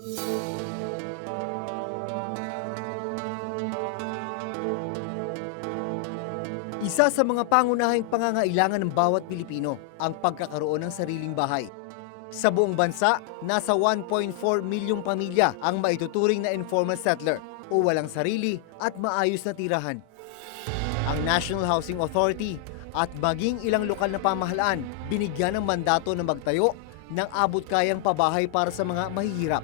Isa sa mga pangunahing pangangailangan ng bawat Pilipino ang pagkakaroon ng sariling bahay. Sa buong bansa, nasa 1.4 milyong pamilya ang maituturing na informal settler o walang sarili at maayos na tirahan. Ang National Housing Authority at maging ilang lokal na pamahalaan binigyan ng mandato na magtayo ng abot-kayang pabahay para sa mga mahihirap.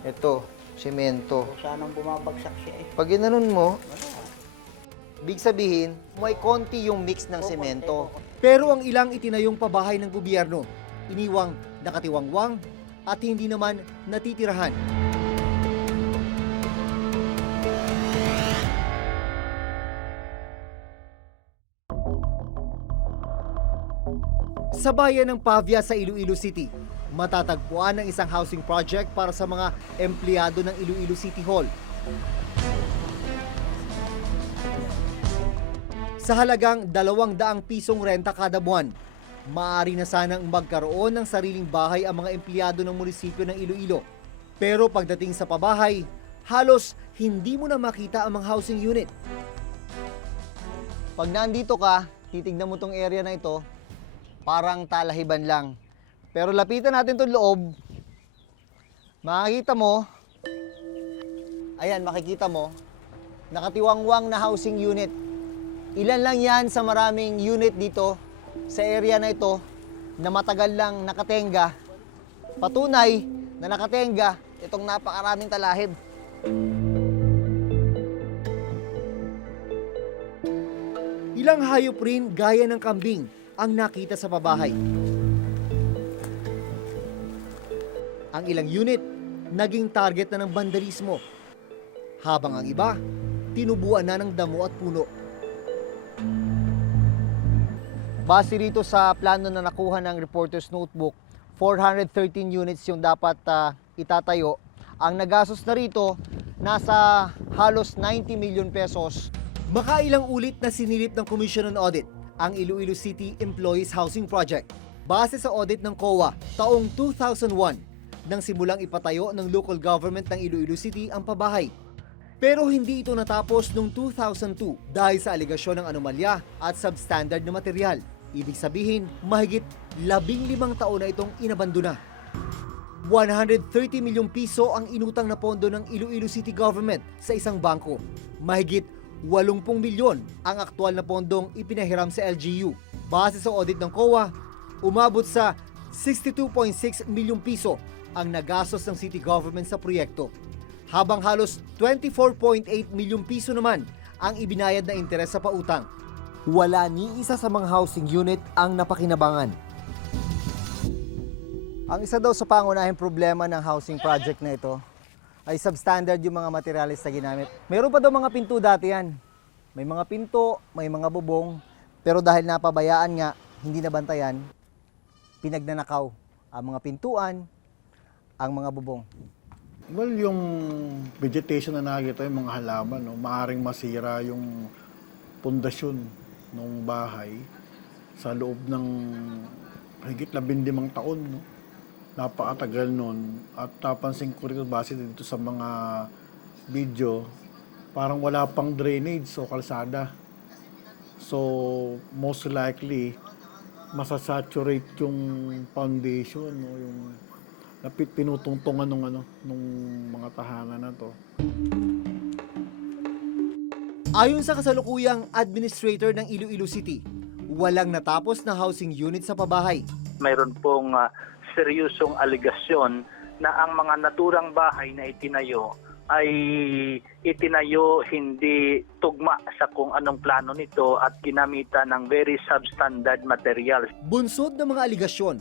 Ito, semento. Sanang bumabagsak siya eh. Pag ginanon mo, big sabihin, may konti yung mix ng semento. Pero ang ilang itinayong pabahay ng gobyerno, iniwang nakatiwangwang at hindi naman natitirahan. Sa bayan ng Pavia sa Iloilo City, matatagpuan ang isang housing project para sa mga empleyado ng Iloilo City Hall. Sa halagang 200 pisong renta kada buwan, maaari na sanang magkaroon ng sariling bahay ang mga empleyado ng munisipyo ng Iloilo. Pero pagdating sa pabahay, halos hindi mo na makita ang mga housing unit. Pag nandito ka, titignan mo tong area na ito, parang talahiban lang. Pero lapitan natin itong loob, makikita mo, ayan, makikita mo, nakatiwangwang na housing unit. Ilan lang yan sa maraming unit dito sa area na ito na matagal lang nakatenga. Patunay na nakatenga itong napakaraming talahib. Ilang hayop rin gaya ng kambing ang nakita sa pabahay. Ang ilang unit naging target na ng vandalismo, habang ang iba tinubuan na ng damo at puno. Base rito sa plano na nakuha ng reporter's notebook, 413 units yung dapat itatayo. Ang nagastos na rito, nasa halos 90 million pesos. Makailang ulit na sinilip ng Commission on Audit ang Iloilo City Employees Housing Project. Base sa audit ng COA, taong 2001, nang simulang ipatayo ng local government ng Iloilo City ang pabahay. Pero hindi ito natapos noong 2002 dahil sa alegasyon ng anomalya at substandard na material. Ibig sabihin, mahigit 15 taon na itong inabandona. 130 milyong piso ang inutang na pondo ng Iloilo City Government sa isang bangko. Mahigit 80 milyon ang aktual na pondong ipinahiram sa LGU. Base sa audit ng COA, umabot sa 62.6 milyong piso ang nagastos ng city government sa proyekto, habang halos 24.8 milyong piso naman ang ibinayad na interes sa pautang. Wala ni isa sa mga housing unit ang napakinabangan. Ang isa daw sa pangunahing problema ng housing project na ito ay substandard yung mga materialis na ginamit. Meron pa daw mga pinto dati yan. May mga pinto, may mga bubong, pero dahil napabayaan nga, hindi nabantayan, pinagnanakaw ang mga pintuan, ang mga bubong. Well, yung vegetation na nakikita, yung mga halaman, no, maaaring masira yung pundasyon ng bahay sa loob ng higit 15 taon. No? Napakatagal nun. At napansin ko rin base dito sa mga video, parang wala pang drainage o kalsada. So, most likely, masasaturate yung foundation, no? Yung pinutungtungan nung mga tahanan na to. Ayon sa kasalukuyang administrator ng Iloilo City, walang natapos na housing unit sa pabahay. Mayroon pong seryosong aligasyon na ang mga naturang bahay na itinayo ay itinayo hindi tugma sa kung anong plano nito at ginamitan ng very substandard materials. Bunsod ng mga aligasyon,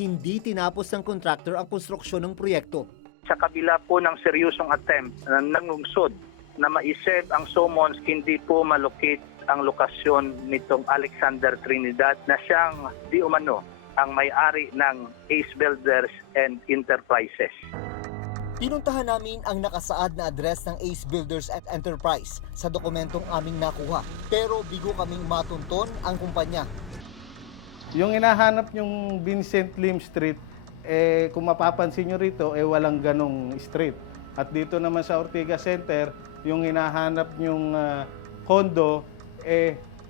hindi tinapos ng contractor ang konstruksyon ng proyekto. Sa kabila po ng seryosong attempt ng lungsod na maisip ang summons, hindi po malocate ang lokasyon nitong Alexander Trinidad na siyang di umano ang may-ari ng Ace Builders and Enterprises. Pinuntahan namin ang nakasaad na address ng Ace Builders at Enterprise sa dokumentong aming nakuha. Pero bigo kaming matunton ang kumpanya. Yung hinahanap yung Vincent Lim Street, kung mapapansin nyo rito, walang ganong street. At dito naman sa Ortigas Center, yung hinahanap nyong kondo,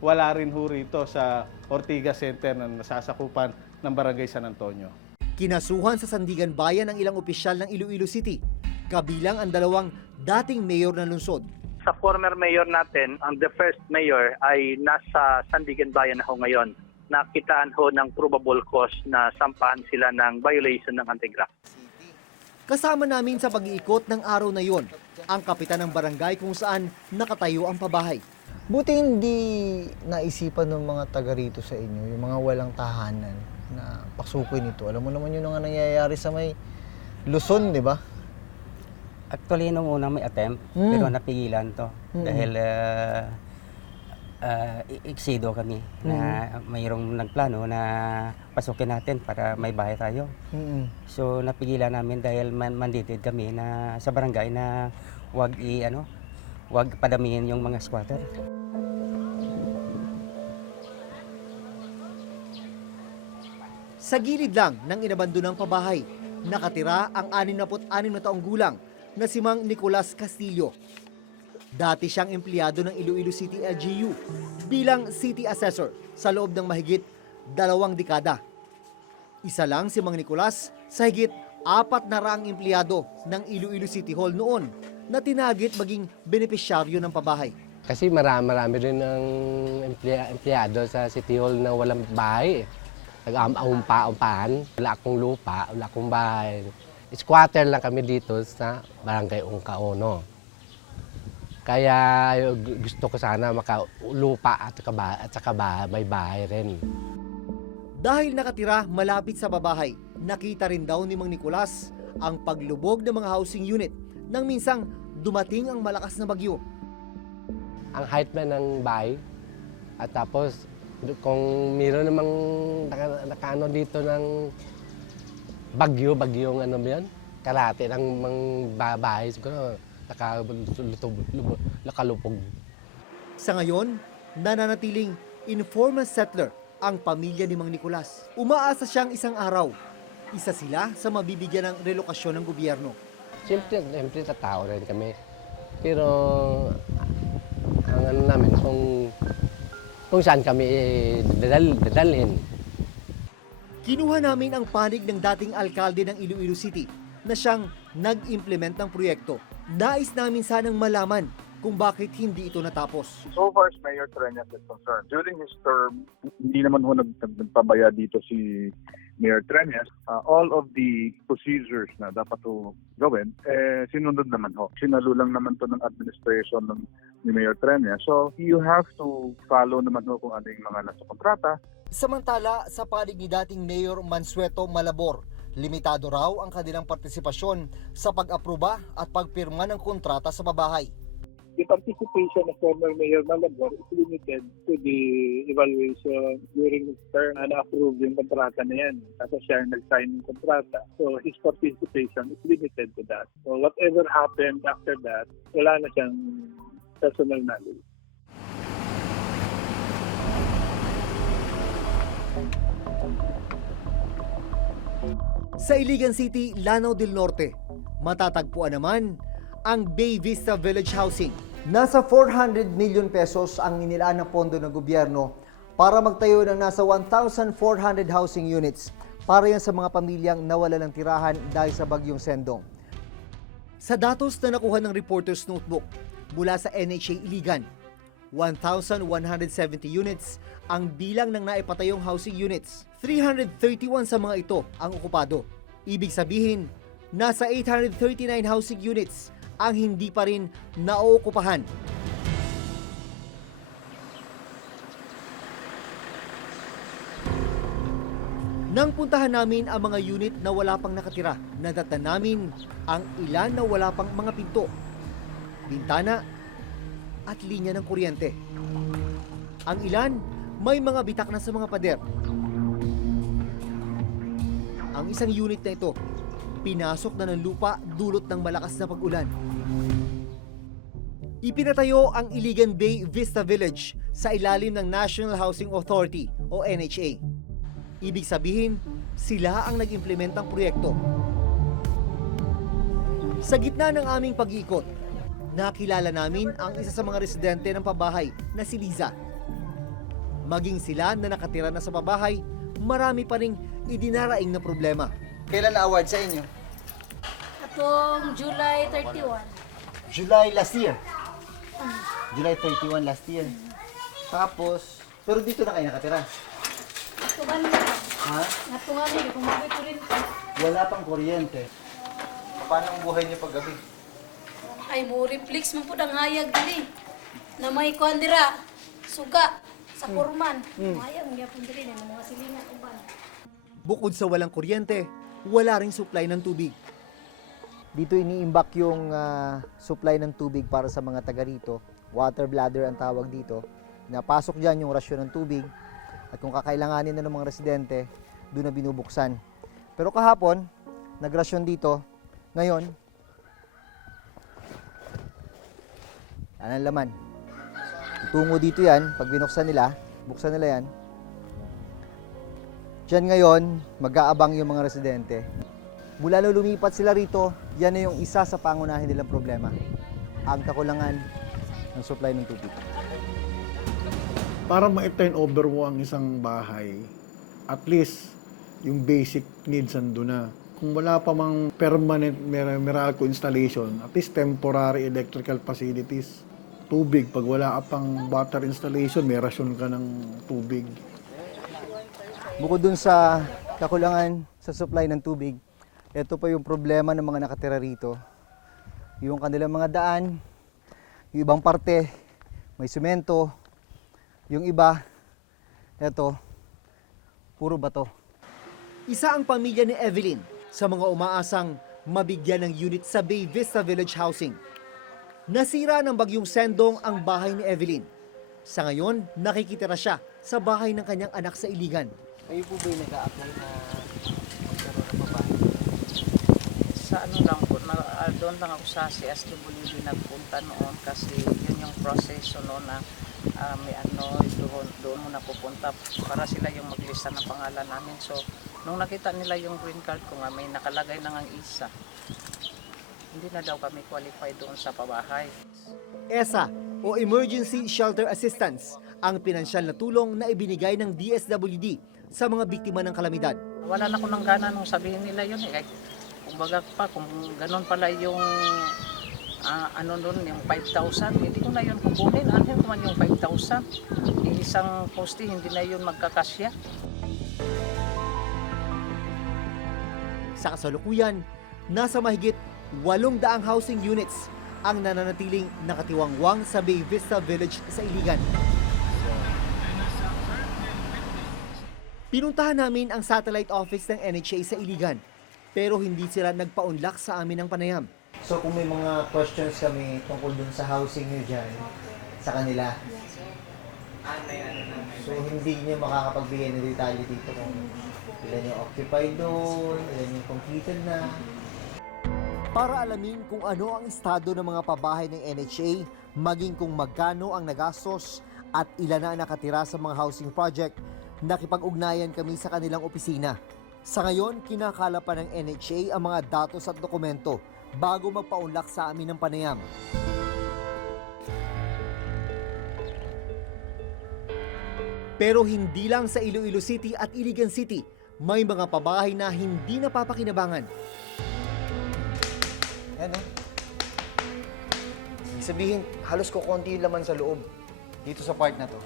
wala rin ho rito sa Ortigas Center na nasasakupan ng Barangay San Antonio. Kinasuhan sa Sandigan Bayan ang ilang opisyal ng Iloilo City, kabilang ang dalawang dating mayor ng lungsod. Sa former mayor natin, ang the first mayor ay nasa Sandigan Bayan na ho ngayon. Nakitaan ho ng probable cause na sampahan sila ng violation ng anti-graft. Kasama namin sa pag-iikot ng araw na yon, ang kapitan ng barangay kung saan nakatayo ang pabahay. Buti hindi naisipan ng mga taga rito sa inyo, yung mga walang tahanan na pasukin ito. Alam mo naman yun ang nangyayari sa may Luzon, di ba? Actually, nung una may attempt, pero napigilan to. Dahil iksido kami na mayroong nagplano na pasukin natin para may bahay tayo. So napigilan namin dahil mandated kami na sa barangay na wag padamihin yung mga squatter. Sa gilid lang ng inabandonang pabahay, nakatira ang 66 na taong gulang na si Mang Nicolas Castillo. Dati siyang empleyado ng Iloilo City LGU bilang city assessor sa loob ng mahigit 2 dekada. Isa lang si Mang Nicolas sa higit 400 empleyado ng Iloilo City Hall noon na tinagit maging benepisyaryo ng pabahay. Kasi marami rin ng empleyado sa City Hall na walang bahay. Nag-umpa-umpahan, wala akong lupa, wala akong bahay. Squatter lang kami dito sa Barangay Ungkaono. Kaya gusto ko sana makalupa at saka may bahay rin. Dahil nakatira malapit sa babahay, nakita rin daw ni Mang Nicolas ang paglubog ng mga housing unit nang minsang dumating ang malakas na bagyo. Ang height man ng bahay at tapos kung mayroon namang nakaano dito ng bagyong ano ba yan? Kalate ng mga bahay siguro nakalupog. Sa ngayon, nananatiling informal settler ang pamilya ni Mang Nicolas. Umaasa siyang isang araw, isa sila sa mabibigyan ng relokasyon ng gobyerno. Siyempre tatao rin kami. Pero ang ano namin, kung saan kami dadalhin. Kinuha namin ang panig ng dating alkalde ng Iloilo City na siyang nag-implement ng proyekto. Nais namin sanang malaman kung bakit hindi ito natapos. So far as Mayor Treñas is concerned, during his term, hindi naman ho nagpabaya dito si Mayor Treñas. All of the procedures na dapat ho gawin, sinunod naman ho. Sinalo lang naman to ng administration ni Mayor Treñas. So you have to follow naman ho kung ano yung mga nasa kontrata. Samantala, sa panig ni dating Mayor Mansueto Malabor, limitado raw ang kanilang partisipasyon sa pag-aproba at pagpirma ng kontrata sa pabahay. The participation of former Mayor Malabor is limited to the evaluation during his term na na-approve yung kontrata na yan. Tapos siya nag-sign ng kontrata. So his participation is limited to that. So whatever happened after that, wala na siyang personal knowledge. Sa Iligan City, Lanao del Norte, matatagpuan naman ang Bay Vista Village Housing. Nasa 400 million pesos ang inilaan ng pondo ng gobyerno para magtayo ng nasa 1,400 housing units para yan sa mga pamilyang nawala ng tirahan dahil sa bagyong Sendong. Sa datos na nakuha ng Reporter's Notebook mula sa NHA Iligan, 1,170 units ang bilang ng naipatayong housing units. 331 sa mga ito ang okupado. Ibig sabihin, nasa 839 housing units ang hindi pa rin naookupahan. Nang puntahan namin ang mga unit na wala pang nakatira, nadatnan namin ang ilan na wala pang mga pinto, bintana at linya ng kuryente. Ang ilan may mga bitak na sa mga pader. Ang isang unit na ito, pinasok na ng lupa dulot ng malakas na pag-ulan. Ipinatayo ang Iligan Bay Vista Village sa ilalim ng National Housing Authority o NHA. Ibig sabihin, Sila ang nag-implement ng proyekto. Sa gitna ng aming pag-iikot, nakilala namin ang isa sa mga residente ng pabahay na si Liza. Maging sila na nakatira na sa pabahay, marami pa ring idinaraing na problema. Kailan na-award sa inyo? Atong July 31. July last year. July 31 last year. Tapos, pero dito na kayo nakatira. Natungan na. Ha? Natungan na. Kung mabuhay ko rin pa. Wala pang kuryente. Paano ang buhay niyo pag gabi? Ay, mo reflex mo po ang hayag dili. Na may kuandira. Suga. Sa kurman. Hayag nga po dili. Ng mga silingan uban. Bukod sa walang kuryente, wala ring supply ng tubig. Dito iniimbak yung supply ng tubig para sa mga taga rito. Water bladder ang tawag dito. Napasok dyan yung rasyon ng tubig. At kung kakailanganin na ng mga residente, doon na binubuksan. Pero kahapon, nagrasyon dito. Ngayon, yan ang laman. Tungo dito yan, pag binuksan nila, buksan nila yan. Diyan ngayon, mag-aabang yung mga residente. Mula nung lumipat sila rito, yan na yung isa sa pangunahin nilang problema. Ang kakulangan ng supply ng tubig. Para ma-turn over mo ang isang bahay, at least yung basic needs ando na. Kung wala pa mang permanent Meralco installation, at least temporary electrical facilities. Tubig, pag wala ka pang water installation, may rasyon ka ng tubig. Bukod dun sa kakulangan sa supply ng tubig, ito pa yung problema ng mga nakatira rito. Yung kanilang mga daan, yung ibang parte, may semento, yung iba, ito, puro bato. Isa ang pamilya ni Evelyn sa mga umaasang mabigyan ng unit sa Bay Vista Village Housing. Nasira ng bagyong Sendong ang bahay ni Evelyn. Sa ngayon, nakikitira siya sa bahay ng kanyang anak sa Iligan. Kayo po ba'y nag-a-apply na magkaroon ng babae? Sa ano lang po, doon lang ako sa CSWD nagpunta noon kasi yun yung proseso noon na may ano, doon mo napupunta para sila yung maglista ng pangalan namin. So, nung nakita nila yung green card ko nga, may nakalagay na ng isa. Hindi na daw kami qualified doon sa pabahay. ESA o Emergency Shelter Assistance ang pinansyal na tulong na ibinigay ng DSWD sa mga biktima ng kalamidad. Wala na ko ng gana nung sabihin nila yun eh. Kumbaga pa, kung ganun pala yung ano doon, yung 5,000, hindi ko na yun kukunin. Ano ko man yung 5,000? Isang poste, hindi na yun magkakasya. Sa kasalukuyan, nasa mahigit 800 housing units ang nananatiling nakatiwangwang sa Bay Vista Village sa Iligan. Pinuntahan namin ang satellite office ng NHA sa Iligan, pero hindi sila nagpaunlak sa amin ng panayam. So kung may mga questions kami tungkol dun sa housing nyo dyan, sa kanila, so hindi nyo makakapagbigay ng detalye dito kung ilan yung occupied doon, ilan yung completed na. Para alamin kung ano ang estado ng mga pabahay ng NHA, maging kung magkano ang nagastos at ilan na ang nakatira sa mga housing project, nakipag-ugnayan kami sa kanilang opisina. Sa ngayon, kinakala pa ng NHA ang mga datos at dokumento bago magpaunlak sa amin ng panayam. Pero hindi lang sa Iloilo City at Iligan City, may mga pabahay na hindi napapakinabangan. Yan eh. Ibig sabihin, halos kukunti yung laman sa loob dito sa part na to.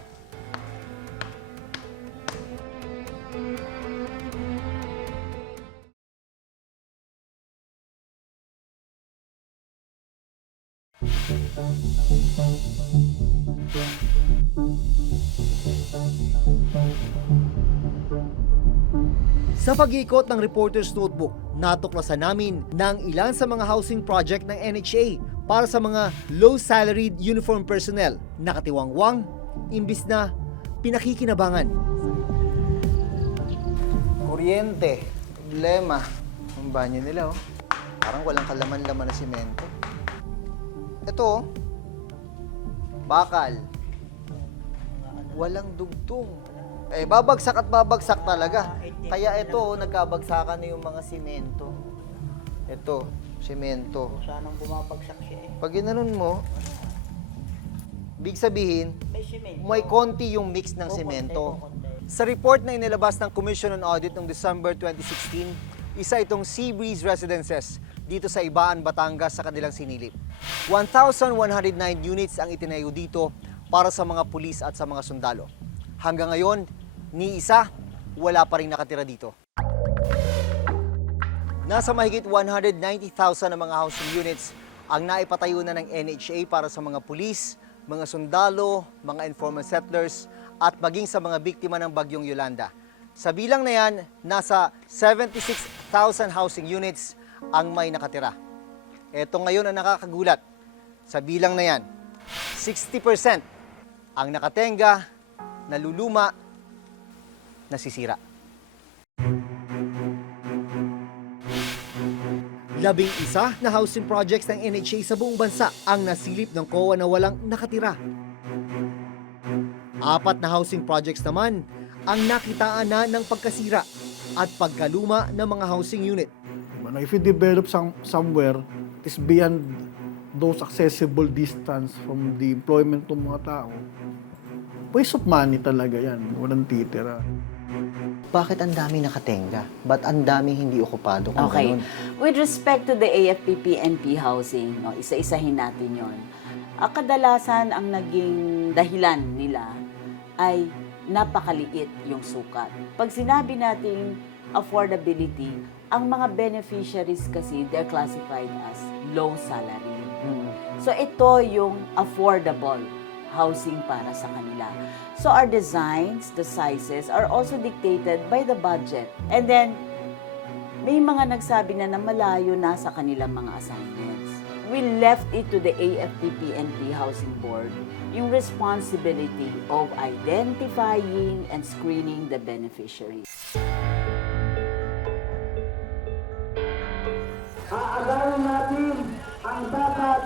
Sa pag-iikot ng Reporter's Notebook, natuklasan namin na ang ilan sa mga housing project ng NHA para sa mga low-salaried uniform personnel nakatiwangwang imbis na pinakikinabangan. Kuryente, problema. Ang banyo nila oh. Parang walang kalaman-laman na simento. Ito oh. Bakal. Walang dugtong. Babagsak at babagsak talaga. Kaya ito, nagkabagsakan na yung mga simento. Ito, simento. Sanang bumabagsak siya eh. Pag ginanon mo, big sabihin, May simento. may konti yung mix ng semento. Sa report na inilabas ng Commission on Audit noong December 2016, isa itong Seabreeze Residences dito sa Ibaan, Batangas sa kanilang sinilip. 1,109 units ang itinayo dito para sa mga pulis at sa mga sundalo. Hanggang ngayon, ni isa, wala pa rin nakatira dito. Nasa mahigit 190,000 na mga housing units ang naipatayo na ng NHA para sa mga pulis, mga sundalo, mga informal settlers, at maging sa mga biktima ng Bagyong Yolanda. Sa bilang na yan, nasa 76,000 housing units ang may nakatira. Ito ngayon ang nakakagulat. Sa bilang na yan, 60% ang nakatenga, naluluma, nasisira. 11 na housing projects ng NHA sa buong bansa ang nasilip ng COA na walang nakatira. 4 na housing projects naman ang nakitaan na ng pagkasira at pagkaluma ng mga housing unit. If you develop somewhere, is beyond those accessible distance from the employment ng mga tao, waste of money talaga yan. Walang titira. Bakit ang dami nakatenga? Ba't ang dami hindi okupado kung Okay. ganun? With respect to the AFP-PNP housing, no, isa-isahin natin yon. Kadalasan ang naging dahilan nila ay napakaliit yung sukat. Pag sinabi nating affordability, ang mga beneficiaries kasi, they're classified as low salary. So ito yung affordable housing para sa kanila. So our designs, the sizes are also dictated by the budget. And then, may mga nagsabi na malayo na sa kanilang mga assignments. We left it to the AFP-PNP Housing Board yung responsibility of identifying and screening the beneficiaries.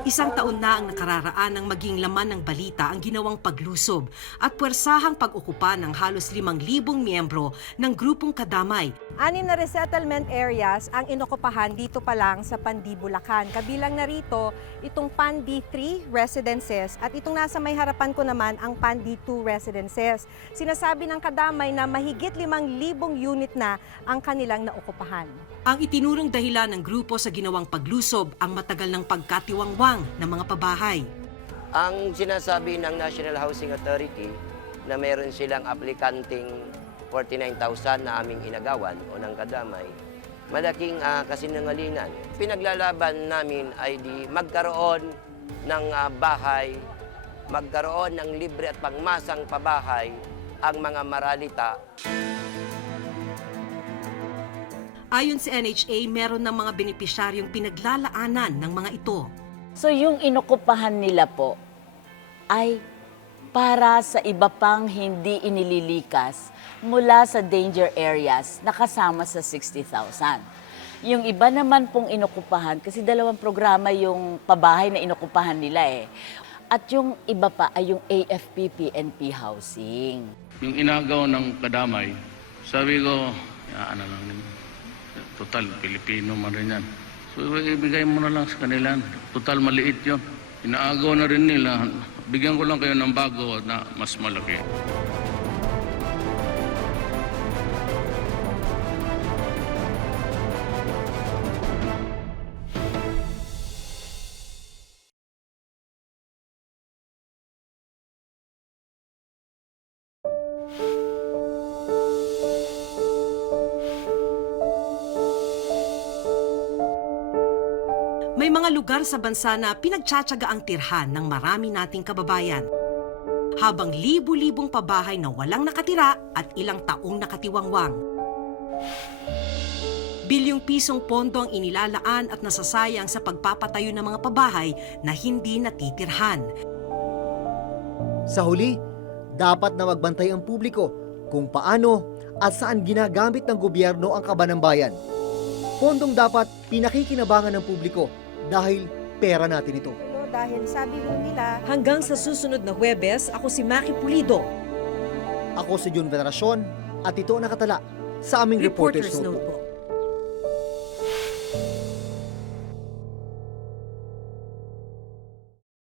Isang taon na ang nakararaan ng maging laman ng balita ang ginawang paglusob at puwersahang pag-okupa ng halos 5,000 miyembro ng grupong Kadamay. 6 na resettlement areas ang inokupahan dito pa lang sa Pandi, Bulacan. Kabilang na rito itong Pandi 3 residences at itong nasa may harapan ko naman ang Pandi 2 residences. Sinasabi ng Kadamay na mahigit 5,000 unit na ang kanilang naokupahan. Ang itinurong dahilan ng grupo sa ginawang paglusob ang matagal ng pagkatiwangwang ng mga pabahay. Ang sinasabi ng National Housing Authority na meron silang aplikanting 49,000 na aming inagawan o ng Kadamay, malaking kasinungalingan. Pinaglalaban namin ay di magkaroon ng bahay, magkaroon ng libre at pangmasang pabahay ang mga maralita. Ayon sa NHA, meron ng mga benepisyaryong pinaglalaanan ng mga ito. So yung inokupahan nila po ay para sa iba pang hindi inililikas mula sa danger areas na kasama sa 60,000. Yung iba naman pong inokupahan, kasi 2 programa yung pabahay na inokupahan nila eh. At yung iba pa ay yung AFP-PNP housing. Yung inagaw ng Kadamay, sabi ko, ano lang din. Total, Pilipino man rin yan. So, ibigay mo na lang sa kanila. Total, maliit yun. Inaagaw na rin nila. Bigyan ko lang kayo ng bago na mas malaki. May mga lugar sa bansa na pinagtsatsaga ang tirhan ng marami nating kababayan. Habang libu-libong pabahay na walang nakatira at ilang taong nakatiwangwang. Bilyong pisong pondo ang inilalaan at nasasayang sa pagpapatayo ng mga pabahay na hindi natitirhan. Sa huli, dapat na magbantay ang publiko kung paano at saan ginagamit ng gobyerno ang kaban ng bayan. Pondong dapat pinakikinabangan ng publiko dahil pera natin ito. Dahil sabi mo nila, Hanggang sa susunod na Huwebes, ako si Maki Pulido. Ako si Jun Veneracion at ito ang nakatala sa aming Reporter's Notebook.